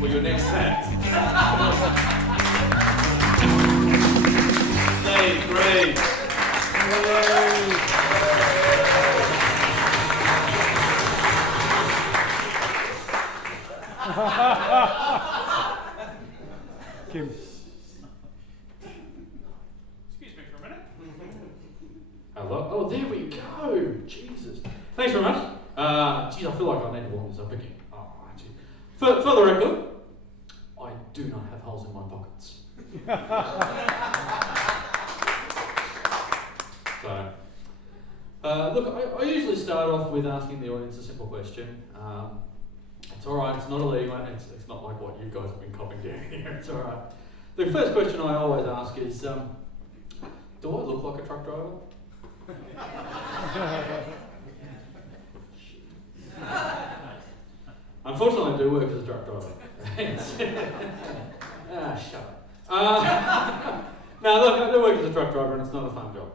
Well, your next hat. Dave Greaves. Kim. Excuse me for a minute. Hello. Oh, there we go. Jesus. Thanks very much. Geez, I feel like I need to warm this up again. Oh, geez. For the record, I do not have holes in my pockets. So, look, I usually start off with asking the audience a simple question. It's alright, it's not illegal, it's not like what you guys have been copying down here, it's alright. The first question I always ask is, do I look like a truck driver? Unfortunately, I do work as a truck driver. Shut up. Now look, I do work as a truck driver and it's not a fun job.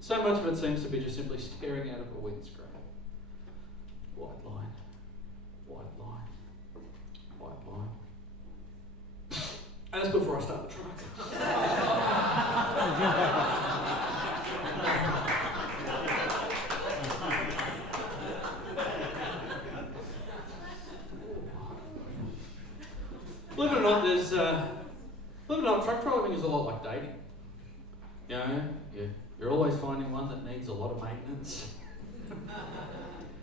So much of it seems to be just simply staring out of a windscreen. White line, white line, white line. And that's before I start the truck. Believe it or not, believe it or not, truck driving is a lot like dating. You know, you're always finding one that needs a lot of maintenance.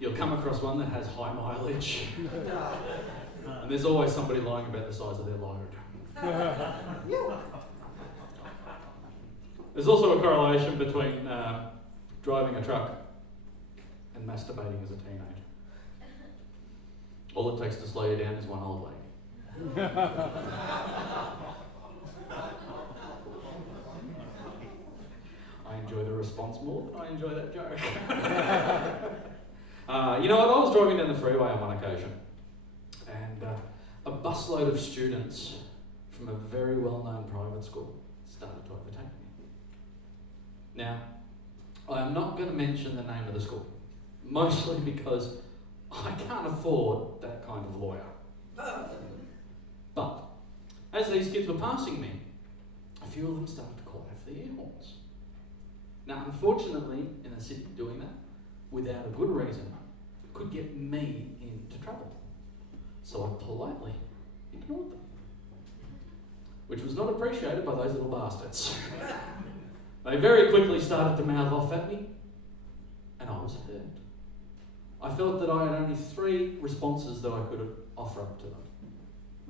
You'll come across one that has high mileage. And there's always somebody lying about the size of their load. There's also a correlation between driving a truck and masturbating as a teenager. All it takes to slow you down is one old lady. I enjoy the response more than I enjoy that joke. You know what, I was driving down the freeway on one occasion and a busload of students from a very well-known private school started to overtake me. Now, I am not going to mention the name of the school, mostly because I can't afford that kind of lawyer. But as these kids were passing me, a few of them started to call out for the air horns. Now, unfortunately, in a city doing that, without a good reason, could get me into trouble. So I politely ignored them, which was not appreciated by those little bastards. They very quickly started to mouth off at me, and I was hurt. I felt that I had only 3 responses that I could offer up to them.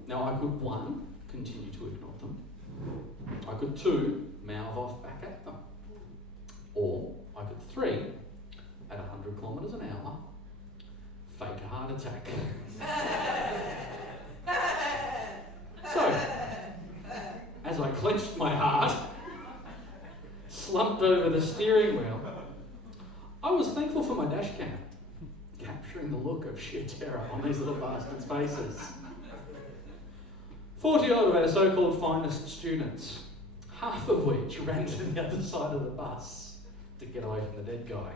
Now, I could 1, continue to ignore them. I could 2, mouth off back at them. Or I could 3, at 100 kilometres an hour, fake a heart attack. So, as I clenched my heart, slumped over the steering wheel, I was thankful for my dash cam, capturing the look of sheer terror on these little bastards' faces. 40 of our so-called finest students, half of which ran to the other side of the bus to get away from the dead guy.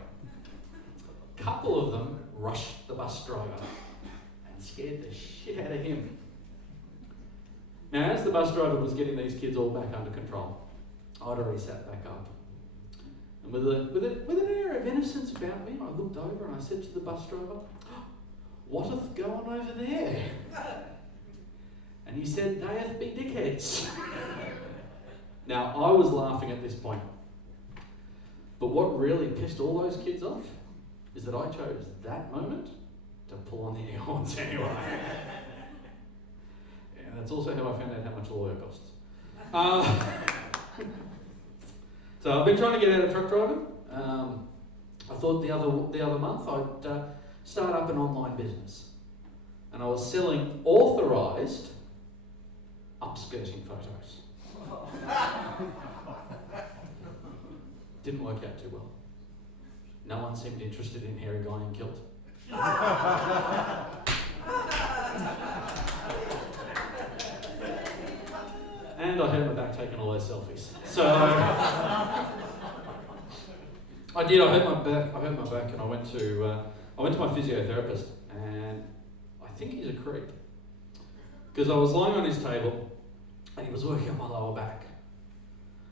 A couple of them rushed the bus driver and scared the shit out of him. Now, as the bus driver was getting these kids all back under control, I'd already sat back up. And with an air of innocence about me, I looked over and I said to the bus driver, "What hath gone over there?" And he said, "They hath be dickheads." Now, I was laughing at this point. But what really pissed all those kids off is that I chose that moment to pull on the air horns anyway. And that's also how I found out how much a lawyer costs. So I've been trying to get out of truck driving. I thought the other month I'd start up an online business. And I was selling authorised upskirting photos. Didn't work out too well. No one seemed interested in hairy guy in kilt. And I hurt my back taking all those selfies. So I did. I hurt my back, and I went to my physiotherapist, and I think he's a creep. Because I was lying on his table and he was working on my lower back.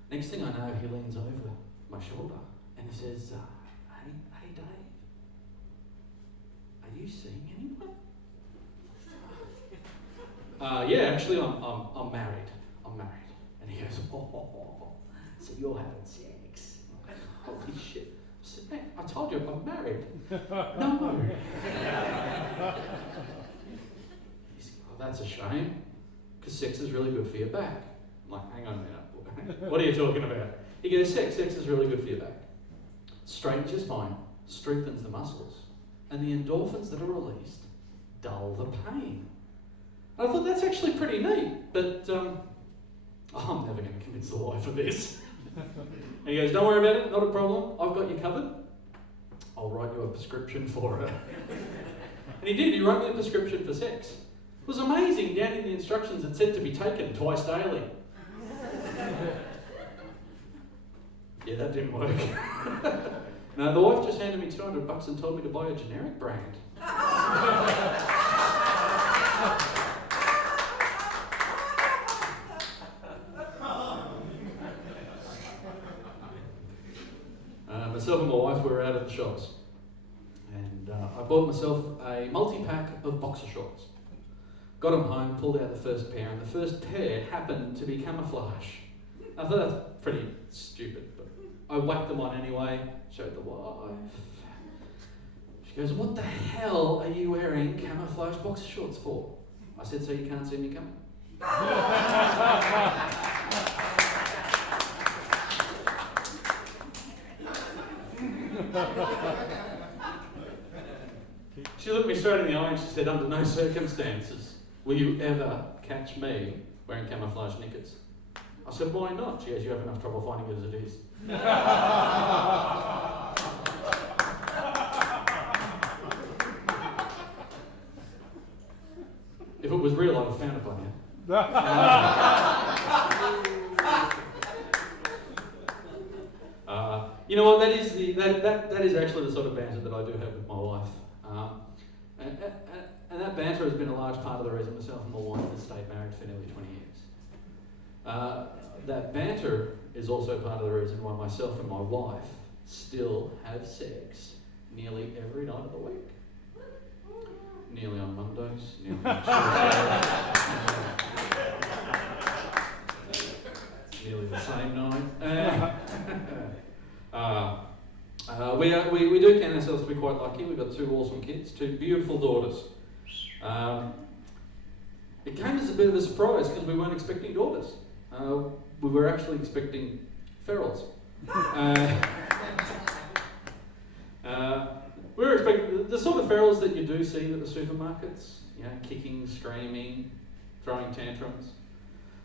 Next thing I know, he leans over my shoulder and he says, hey Dave, are you seeing anyone? Yeah, actually I'm married. I'm married. And he goes, oh, so you're having sex? Holy shit. I said, man, I told you I'm married. No. He said, oh, that's a shame, because sex is really good for your back. I'm like, hang on a minute. What are you talking about? He goes, sex is really good for your back. Straightens your spine, strengthens the muscles, and the endorphins that are released dull the pain. And I thought that's actually pretty neat, but I'm never going to convince the wife of this. And he goes, don't worry about it, not a problem, I've got you covered. I'll write you a prescription for her. And he did, he wrote me a prescription for sex. It was amazing, down in the instructions it said to be taken twice daily. Yeah, that didn't work. No, the wife just handed me $200 and told me to buy a generic brand. Myself and my wife were out at the shops, and I bought myself a multi-pack of boxer shorts. Got them home, pulled out the first pair, and the first pair happened to be camouflage. I thought that's pretty stupid, but I whacked them on anyway, showed the wife. She goes, what the hell are you wearing camouflage boxer shorts for? I said, so you can't see me coming. She looked me straight in the eye and she said, under no circumstances will you ever catch me wearing camouflage knickers. I said, why not? She goes, you have enough trouble finding it as it is. If it was real, I'd have found it by now. You know what? That is actually the sort of banter that I do have with my wife, and that banter has been a large part of the reason myself and my wife have stayed married for nearly 20 years. That banter is also part of the reason why myself and my wife still have sex nearly every night of the week. Nearly on Mondays, nearly on Tuesdays. Nearly the same night. We do count ourselves to be quite lucky. We've got two awesome kids, two beautiful daughters. It came as a bit of a surprise because we weren't expecting daughters. We were actually expecting ferals. We were expecting the sort of ferals that you do see at the supermarkets, you know, kicking, screaming, throwing tantrums,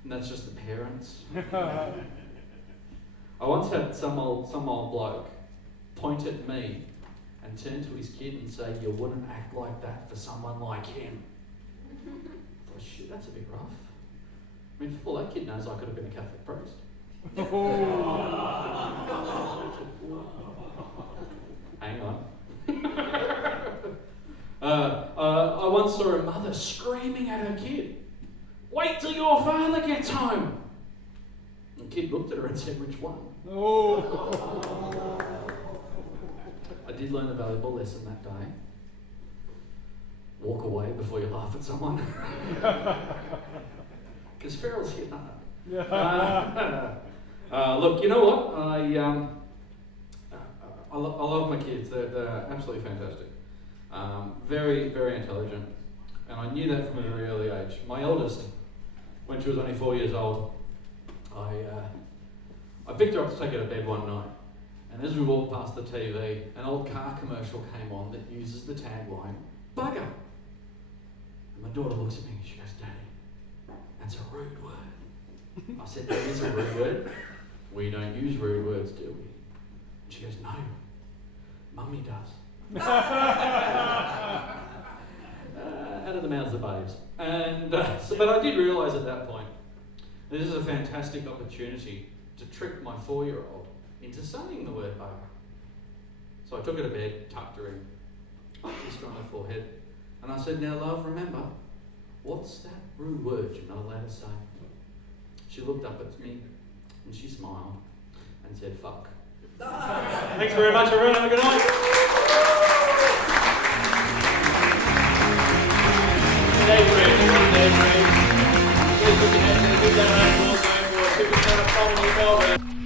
and that's just the parents. I once had some old bloke point at me and turn to his kid and say, you wouldn't act like that for someone like him. I thought, shit, that's a bit rough. I mean, for all that kid knows, I could have been a Catholic priest. Hang on. I once saw a mother screaming at her kid, wait till your father gets home. And the kid looked at her and said, which one? I did learn a valuable lesson that day. Walk away before you laugh at someone. Because ferals hit hard. Look, you know what? I love my kids. They're absolutely fantastic. Very, very intelligent. And I knew that from a very early age. My eldest, when she was only 4 years old, I picked her up to take her to bed one night. And as we walked past the TV, an old car commercial came on that uses the tagline, bugger. And my daughter looks at me and she goes, Daddy, that's a rude word. I said, that is a rude word. We don't use rude words, do we? And she goes, no, Mummy does. Out of the mouths of babes. And but I did realise at that point, this is a fantastic opportunity to trick my 4-year-old into saying the word bugger. So I took her to bed, tucked her in, kissed her on the forehead, and I said, now love, remember, What's that rude word you're not allowed to say? She looked up at me and she smiled and said, fuck. Thanks very much, everyone. Have a good night. Dave Greaves. Dave Greaves. Please put your hands in. Big donation also for Superstar Melbourne.